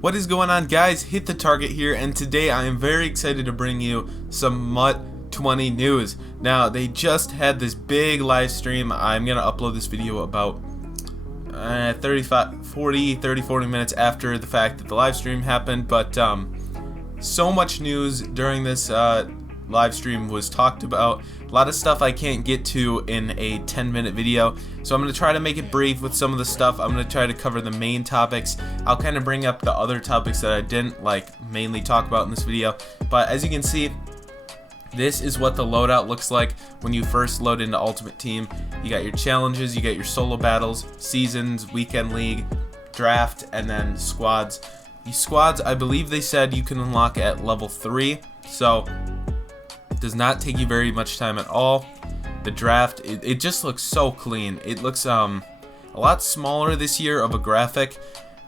What is going on, guys? Hit the target here, and today I am very excited to bring you some MUT 20 news. Now, they just had this big live stream. I'm gonna upload this video about 40 minutes after the fact that the live stream happened, but so much news during this live stream was talked about. A lot of stuff I can't get to in a 10-minute video, so I'm going to try to make it brief with some of the stuff. I'm going to try to cover the main topics. I'll kind of bring up the other topics that I didn't mainly talk about in this video, but as you can see, this is what the loadout looks like when you first load into Ultimate Team. You got your challenges, you got your solo battles, seasons, weekend league, draft, and then squads. These squads, I believe they said you can unlock at level 3, so it does not take you very much time at all. The draft, it just looks so clean. It looks a lot smaller this year of a graphic.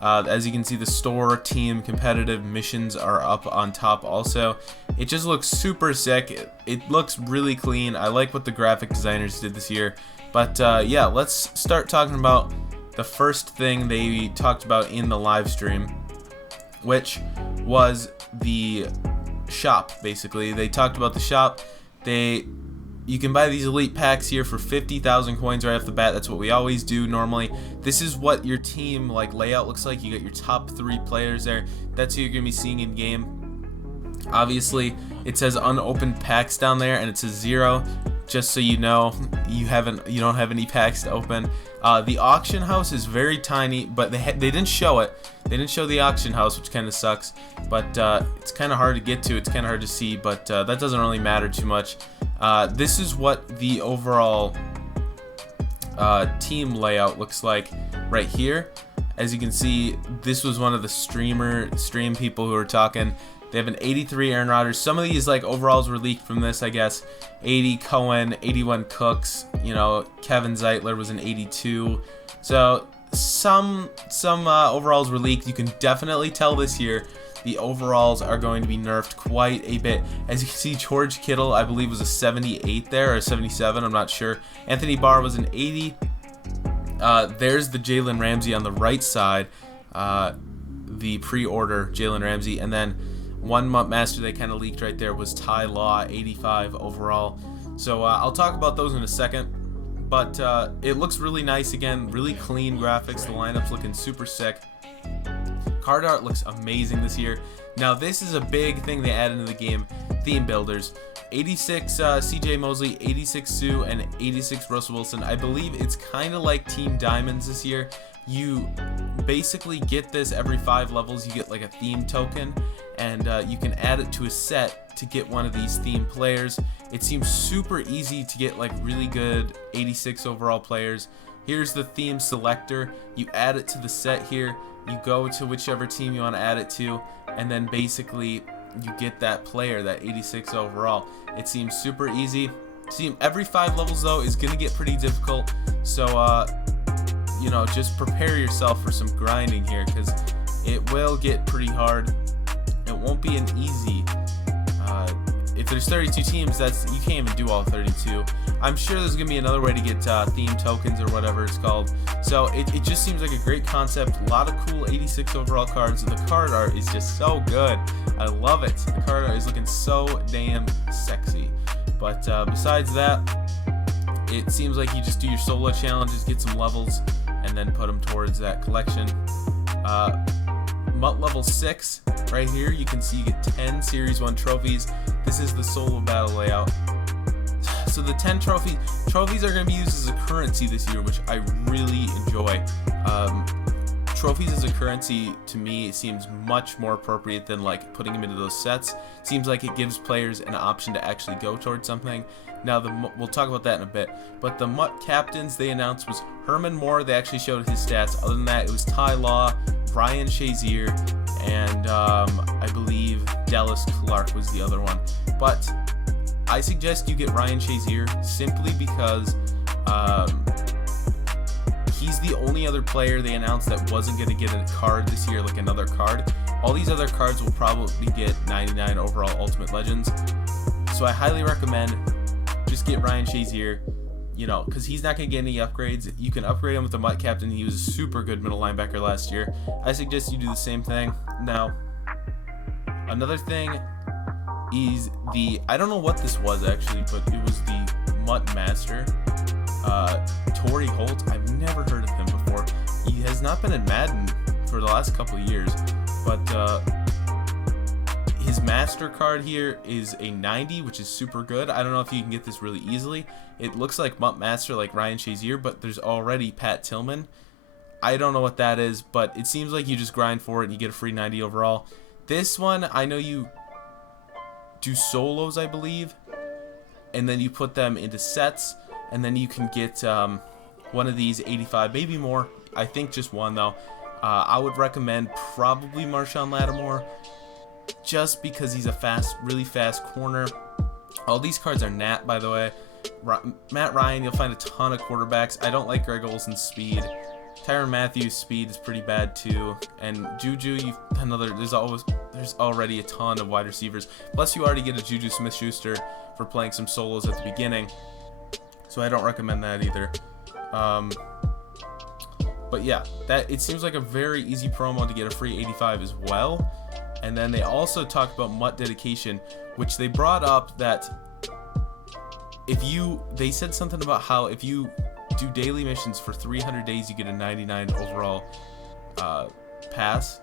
As you can see, the store, team, competitive missions are up on top also. It just looks super sick. It looks really clean. I like what the graphic designers did this year. But yeah, let's start talking about the first thing they talked about in the live stream, which was the shop. Basically, they talked about the shop. You can buy these elite packs here for 50,000 coins right off the bat. That's what we always do normally. This is what your team layout looks like. You got your top 3 players there. That's who you're gonna be seeing in game. Obviously, it says unopened packs down there, and it says 0, just so you know you don't have any packs to open. The auction house is very tiny, but they didn't show it. They didn't show the auction house, which kind of sucks. But it's kind of hard to get to. It's kind of hard to see, but that doesn't really matter too much. This is what the overall team layout looks like right here. As you can see, this was one of the stream people who were talking. They have an 83 Aaron Rodgers. Some of these overalls were leaked from this, I guess. 80 Cohen, 81 Cooks. You know, Kevin Zeitler was an 82. So some overalls were leaked. You can definitely tell this year the overalls are going to be nerfed quite a bit. As you can see, George Kittle, I believe, was a 78 there, or 77, I'm not sure. Anthony Barr was an 80. There's the Jalen Ramsey on the right side, the pre-order Jalen Ramsey, and then one MUT Master they kind of leaked right there was Ty Law, 85 overall. So I'll talk about those in a second, but it looks really nice again, really clean graphics. The lineup's looking super sick. Card art looks amazing this year. Now this is a big thing they added into the game, theme builders. 86 CJ Mosley, 86 Sue, and 86 Russell Wilson. I believe it's kind of like Team Diamonds this year. You basically get this every 5 levels. You get a theme token, and you can add it to a set to get one of these theme players. It seems super easy to get really good 86 overall players. Here's the theme selector. You add it to the set here. You go to whichever team you want to add it to, and then basically you get that player, that 86 overall. It seems super easy. Every 5 levels though is gonna get pretty difficult, so you know, just prepare yourself for some grinding here, because it will get pretty hard. It won't be an easy. If there's 32 teams, you can't even do all 32. I'm sure there's gonna be another way to get theme tokens or whatever it's called. So it just seems like a great concept. A lot of cool 86 overall cards, and the card art is just so good. I love it. The card art is looking so damn sexy. But besides that, it seems like you just do your solo challenges, get some levels, and then put them towards that collection. MUT level 6 right here, you can see you get 10 Series 1 trophies. This is the solo battle layout. So the 10 trophies are going to be used as a currency this year, which I really enjoy. Trophies as a currency, to me, seems much more appropriate than putting them into those sets. Seems like it gives players an option to actually go towards something. Now we'll talk about that in a bit. But the MUT captains they announced was Herman Moore. They actually showed his stats. Other than that, it was Ty Law, Ryan Shazier, and I believe Dallas Clark was the other one. But I suggest you get Ryan Shazier simply because he's the only other player they announced that wasn't going to get a card this year, another card. All these other cards will probably get 99 overall Ultimate Legends. So I highly recommend just get Ryan Shazier. you know, because he's not going to get any upgrades. You can upgrade him with the Mutt Captain. He was a super good middle linebacker last year. I suggest you do the same thing. Now, another thing is I don't know what this was actually, but it was the Mutt Master. Torrey Holt, I've never heard of him before. He has not been in Madden for the last couple of years, but his Master card here is a 90, which is super good. I don't know if you can get this really easily. It looks like Mutt Master, like Ryan Shazier, but there's already Pat Tillman. I don't know what that is, but it seems like you just grind for it and you get a free 90 overall. This one, I know you do solos, I believe, and then you put them into sets, and then you can get one of these 85, maybe more. I think just one, though. I would recommend probably Marshawn Lattimore, just because he's a really fast corner. All these cards are Nat, by the way. Matt Ryan, you'll find a ton of quarterbacks. I don't like Greg Olsen's speed. Tyrann Mathieu' speed is pretty bad too. And Juju, there's already a ton of wide receivers. Plus, you already get a Juju Smith-Schuster for playing some solos at the beginning. So I don't recommend that either. But yeah, it seems like a very easy promo to get a free 85 as well. And then they also talked about Mutt dedication, which they brought up that they said something about how if you do daily missions for 300 days, you get a 99 overall pass,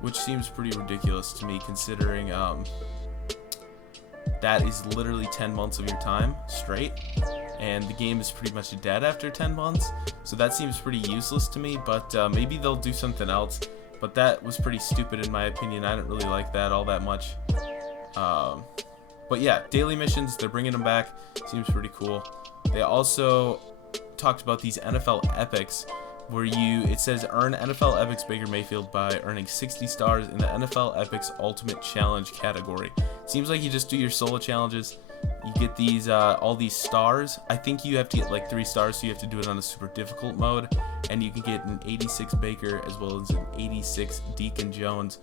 which seems pretty ridiculous to me, considering that is literally 10 months of your time straight, and the game is pretty much dead after 10 months. So that seems pretty useless to me, but maybe they'll do something else. But that was pretty stupid in my opinion. I didn't really like that all that much. But yeah, daily missions, they're bringing them back. Seems pretty cool. They also talked about these NFL epics, where it says earn NFL Epics Baker Mayfield by earning 60 stars in the NFL Epics Ultimate Challenge category. Seems like you just do your solo challenges. You get these all these stars. I think you have to get like 3 stars, so you have to do it on a super difficult mode. And you can get an 86 Baker as well as an 86 Deacon Jones.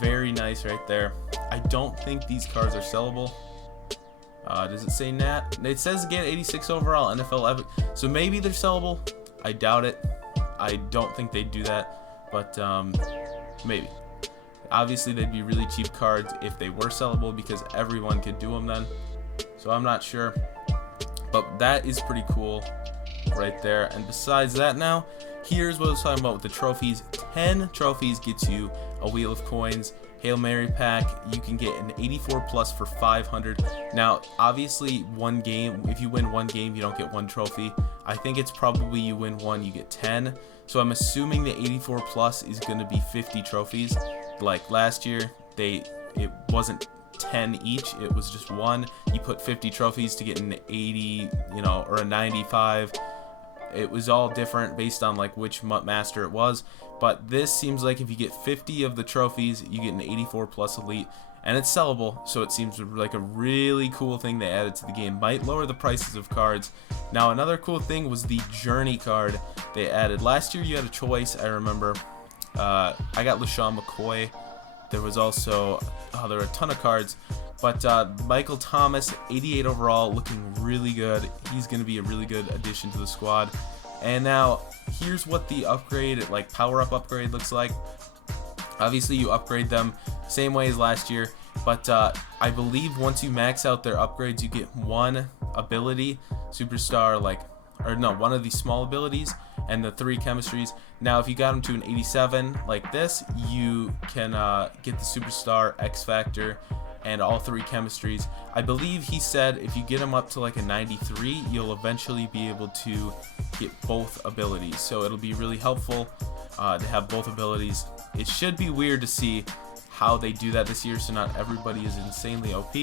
Very nice right there. I don't think these cards are sellable. Does it say Nat? It says get 86 overall NFL Epic. So maybe they're sellable. I doubt it. I don't think they'd do that, but maybe. Obviously, they'd be really cheap cards if they were sellable, because everyone could do them then. So I'm not sure, but that is pretty cool right there. And besides that, now here's what I was talking about with the trophies. 10 trophies gets you a wheel of coins. Hail Mary pack, you can get an 84 plus for 500. Now, obviously, one game, if you win one game, you don't get one trophy. I think it's probably you win one, you get 10. So I'm assuming the 84 plus is going to be 50 trophies. Like last year, it wasn't 10 each, it was just one. You put 50 trophies to get an 80, or a 95. It was all different based on like which Mutt Master it was, but this seems like if you get 50 of the trophies, you get an 84 plus elite, and it's sellable, so it seems like a really cool thing they added to the game. Might lower the prices of cards. Now, another cool thing was the Journey card they added. Last year you had a choice, I remember. I got LaShawn McCoy. There was also, there were a ton of cards. But Michael Thomas, 88 overall, looking really good. He's going to be a really good addition to the squad. And now, here's what the upgrade, like power-up upgrade looks like. Obviously, you upgrade them same way as last year. But I believe once you max out their upgrades, you get one ability, superstar, one of these small abilities, and the 3 chemistries. Now, if you got them to an 87 like this, you can get the superstar, X Factor, and all 3 chemistries. I believe he said if you get them up to like a 93, you'll eventually be able to get both abilities. So it'll be really helpful to have both abilities. It should be weird to see how they do that this year, so not everybody is insanely OP.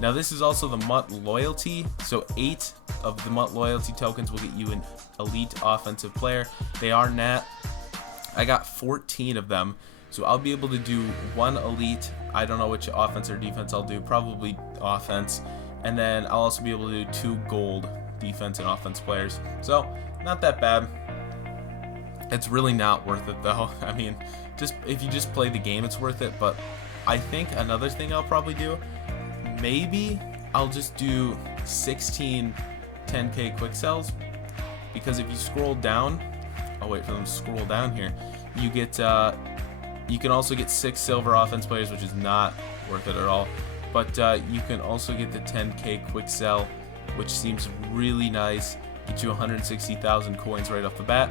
Now, this is also the Mutt Loyalty. So 8 of the Mutt Loyalty tokens will get you an elite offensive player. They are Nat. I got 14 of them. So I'll be able to do 1 elite. I don't know which offense or defense I'll do. Probably offense. And then I'll also be able to do 2 gold defense and offense players. So not that bad. It's really not worth it though. I mean, if you just play the game, it's worth it. But I think another thing I'll probably do, maybe I'll just do 16 10K quick sells, because if you scroll down, I'll wait for them to scroll down here, you get you can also get 6 silver offense players, which is not worth it at all, but you can also get the 10K quick sell, which seems really nice. Get you 160,000 coins right off the bat.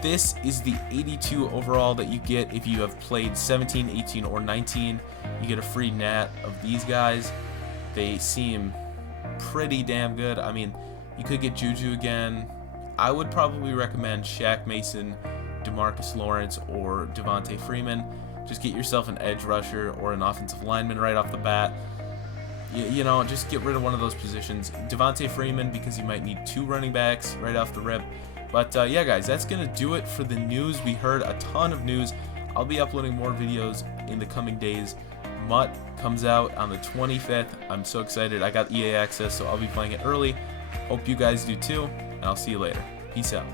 This is the 82 overall that you get if you have played 17, 18, or 19. You get a free nat of these guys. They seem pretty damn good. I mean, you could get Juju again. I would probably recommend Shaq Mason, DeMarcus Lawrence, or Devontae Freeman. Just get yourself an edge rusher or an offensive lineman right off the bat. You know, just get rid of one of those positions. Devontae Freeman, because you might need 2 running backs right off the rip. But yeah, guys, that's going to do it for the news. We heard a ton of news. I'll be uploading more videos in the coming days. Mutt comes out on the 25th. I'm so excited. I got EA access, so I'll be playing it early. Hope you guys do too, and I'll see you later. Peace out.